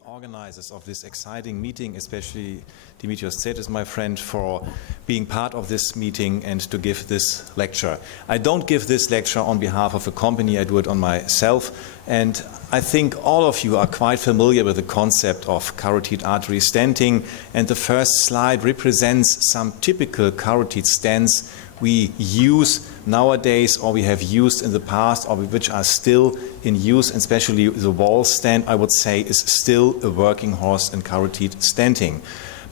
the organizers of this exciting meeting, especially Dimitrios Tsetis, my friend, for being part of this meeting and to give this lecture. I don't give this lecture on behalf of a company, I do it on myself, and I think all of you are quite familiar with the concept of carotid artery stenting, and the first slide represents some typical carotid stents we use nowadays, or we have used in the past, or which are still in use, especially the wall stent, I would say, is still a working horse in carotid stenting.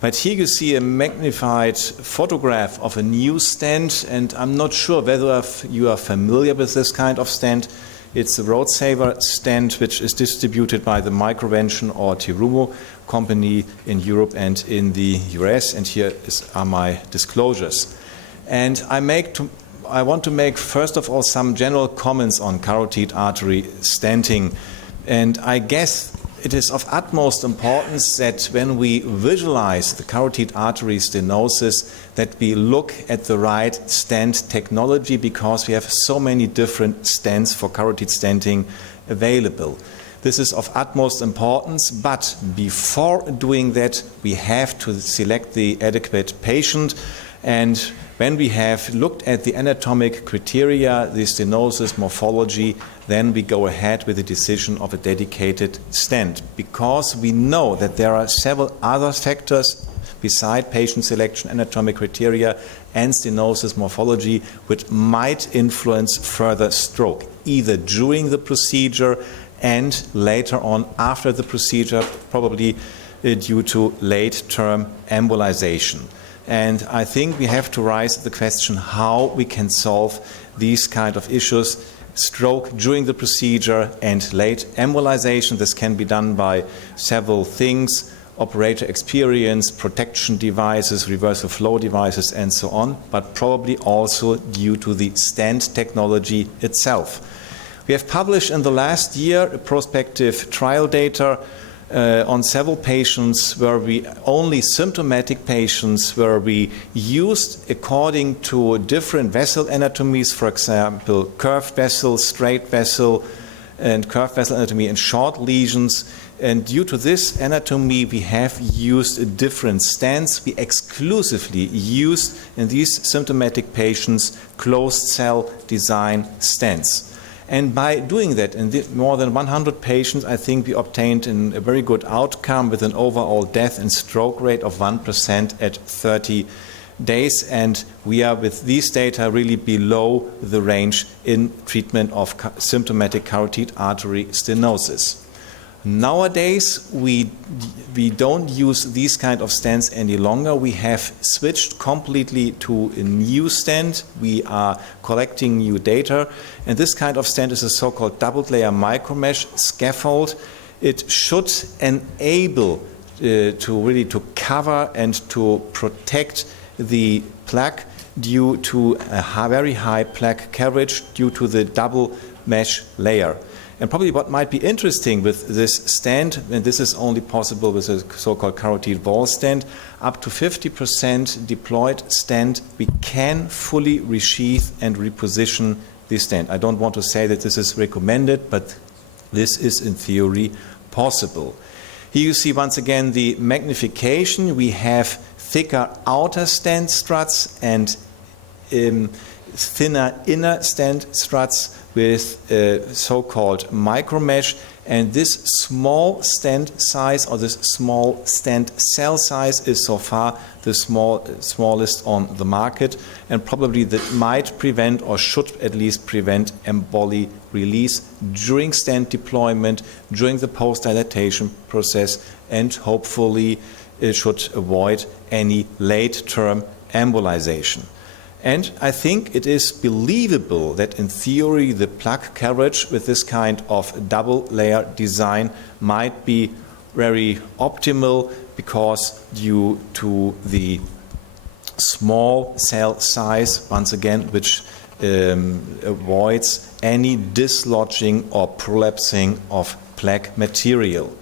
But here you see a magnified photograph of a new stent, and I'm not sure whether you are familiar with this kind of stent. It's a road saver stent which is distributed by the Microvention or Terumo company in Europe and in the US, and here are my disclosures. And I want to make, first of all, some general comments on carotid artery stenting. And I guess it is of utmost importance that when we visualize the carotid artery stenosis, that we look at the right stent technology, because we have so many different stents for carotid stenting available. This is of utmost importance, but before doing that, we have to select the adequate patient. And when we have looked at the anatomic criteria, the stenosis morphology, then we go ahead with the decision of a dedicated stent, because we know that there are several other factors beside patient selection, anatomic criteria, and stenosis morphology, which might influence further stroke, either during the procedure and later on after the procedure, probably due to late-term embolization. And I think we have to raise the question how we can solve these kind of issues: stroke during the procedure and late embolization. This can be done by several things: operator experience, protection devices, reversal flow devices, and so on, but probably also due to the stent technology itself. We have published in the last year a prospective trial data on several patients where we only symptomatic patients, where we used according to different vessel anatomies, for example, curved vessel, straight vessel, and curved vessel anatomy and short lesions. And due to this anatomy, we have used different stents. We exclusively used in these symptomatic patients closed cell design stents. And by doing that in more than 100 patients, I think we obtained a very good outcome with an overall death and stroke rate of 1% at 30 days. And we are, with these data, really below the range in treatment of symptomatic carotid artery stenosis. Nowadays, we don't use these kind of stents any longer. We have switched completely to a new stent. We are collecting new data. And this kind of stent is a so-called double-layer micromesh scaffold. It should enable to cover and to protect the plaque due to a very high plaque coverage due to the double mesh layer. And probably what might be interesting with this stent, and this is only possible with a so-called carotid wall stent, up to 50% deployed stent, we can fully resheath and reposition the stent. I don't want to say that this is recommended, but this is in theory possible. Here you see once again the magnification. We have thicker outer stent struts and thinner inner stent struts with so-called micromesh, and this small stent size, or this small stent cell size, is so far the smallest on the market, and probably that might prevent, or should at least prevent, emboli release during stent deployment, during the post-dilatation process, and hopefully it should avoid any late-term embolization. And I think it is believable that in theory the plaque coverage with this kind of double layer design might be very optimal, because due to the small cell size, once again, which avoids any dislodging or prolapsing of plaque material.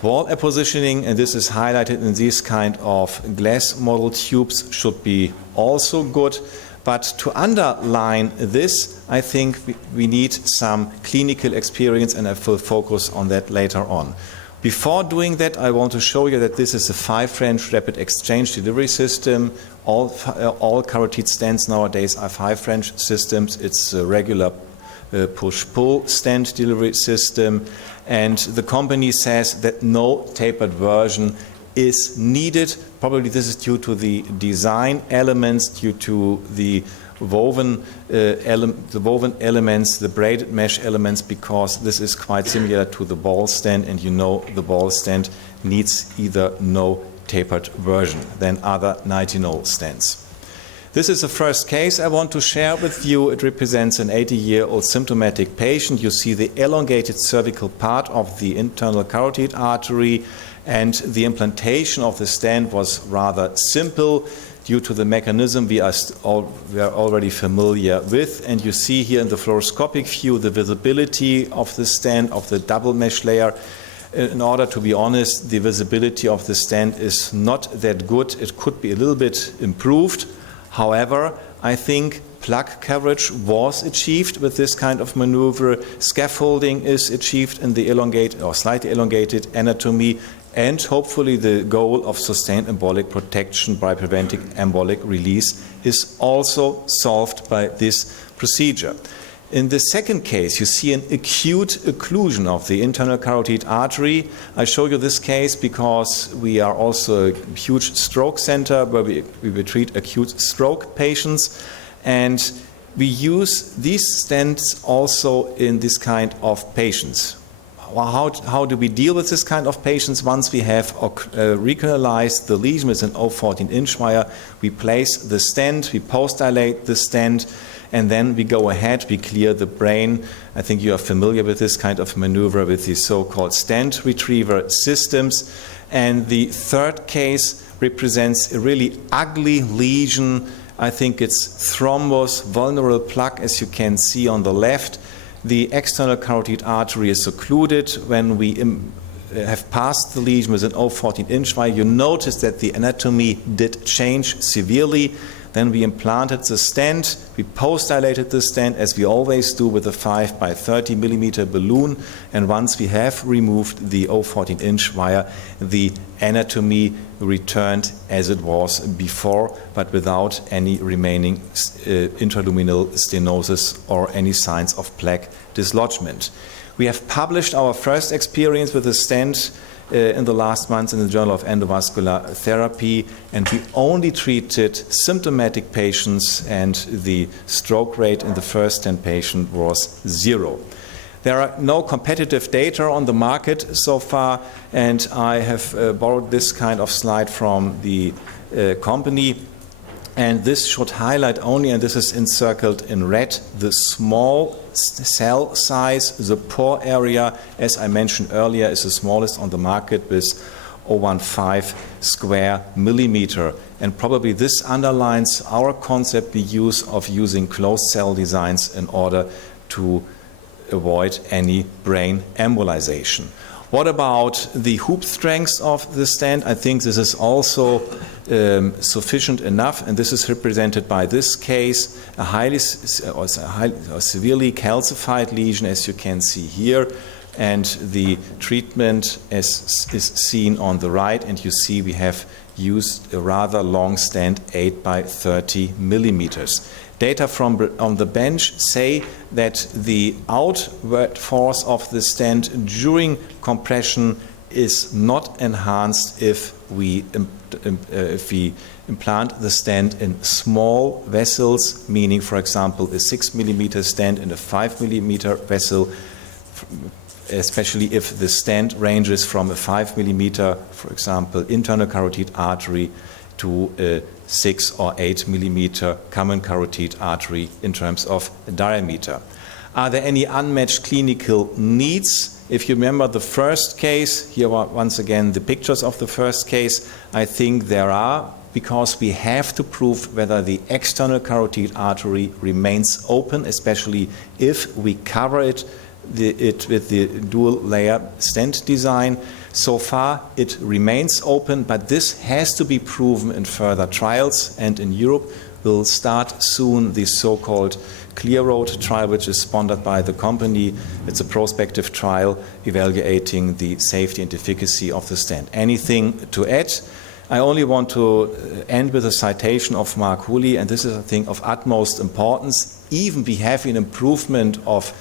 Wall appositioning, and this is highlighted in these kind of glass model tubes, should be also good. But to underline this, I think we need some clinical experience, and I will focus on that later on. Before doing that, I want to show you that this is a 5-French rapid exchange delivery system. All carotid stents nowadays are 5-French systems. It's a regular push-pull stent delivery system, and the company says that no tapered version is needed. Probably this is due to the design elements, due to the woven elements, the braided mesh elements, because this is quite similar to the ball stent, and you know the ball stent needs either no tapered version than other nitinol stents. This is the first case I want to share with you. It represents an 80-year-old symptomatic patient. You see the elongated cervical part of the internal carotid artery, and the implantation of the stent was rather simple due to the mechanism we are already familiar with. And you see here in the fluoroscopic view the visibility of the stent, of the double mesh layer. In order to be honest, the visibility of the stent is not that good. It could be a little bit improved. However, I think plug coverage was achieved with this kind of maneuver. Scaffolding is achieved in the elongated or slightly elongated anatomy, and hopefully the goal of sustained embolic protection by preventing embolic release is also solved by this procedure. In the second case, you see an acute occlusion of the internal carotid artery. I show you this case because we are also a huge stroke center where we treat acute stroke patients, and we use these stents also in this kind of patients. How do we deal with this kind of patients? Once we have recanalized the lesion with an 0.14-inch wire, we place the stent, we post-dilate the stent, and then we go ahead, we clear the brain. I think you are familiar with this kind of maneuver with the so-called stent retriever systems. And the third case represents a really ugly lesion. I think it's thrombus, vulnerable plug, as you can see on the left. The external carotid artery is occluded. When we have passed the lesion with an 0.14-inch wire, you notice that the anatomy did change severely. Then we implanted the stent, we post-dilated the stent as we always do with a 5 by 30 millimeter balloon, and once we have removed the 0.14-inch wire, the anatomy returned as it was before, but without any remaining intraluminal stenosis or any signs of plaque dislodgement. We have published our first experience with the stent in the last months in the Journal of Endovascular Therapy, and we only treated symptomatic patients, and the stroke rate in the first 10 patients was 0. There are no competitive data on the market so far, and I have borrowed this kind of slide from the company. And this should highlight only, and this is encircled in red, the small cell size. The pore area, as I mentioned earlier, is the smallest on the market with 0.15 square millimeter. And probably this underlines our concept we use of using closed cell designs in order to avoid any brain embolization. What about the hoop strength of the stent? I think this is also sufficient enough, and this is represented by this case, a severely calcified lesion, as you can see here, and the treatment is seen on the right, and you see we have used a rather long stent, 8 by 30 millimeters. Data from on the bench say that the outward force of the stent during compression is not enhanced if we implant the stent in small vessels, meaning, for example, a 6 millimeter stent in a 5 millimeter vessel, especially if the stent ranges from a 5 millimeter, for example, internal carotid artery to a 6 or 8 millimeter common carotid artery in terms of diameter. Are there any unmatched clinical needs? If you remember the first case, here are once again the pictures of the first case. I think there are, because we have to prove whether the external carotid artery remains open, especially if we cover it with the dual layer stent design. So far it remains open, but this has to be proven in further trials, and in Europe We'll start soon the so-called Clear Road trial, which is sponsored by the company. It's a prospective trial evaluating the safety and efficacy of the stent. Anything to add? I only want to end with a citation of Mark Hooley, and this is, I think, of utmost importance. Even we have an improvement of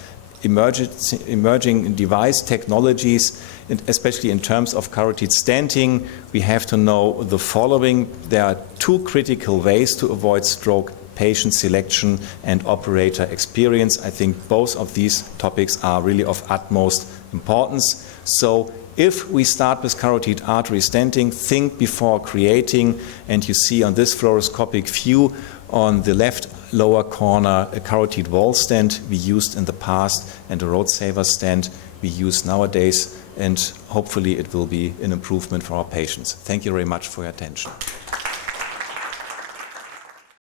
emerging device technologies, and especially in terms of carotid stenting, we have to know the following. There are two critical ways to avoid stroke: patient selection and operator experience. I think both of these topics are really of utmost importance. So if we start with carotid artery stenting, think before creating, and you see on this fluoroscopic view on the left lower corner a carotid wall stent we used in the past and a road saver stent we use nowadays, and hopefully it will be an improvement for our patients. Thank you very much for your attention.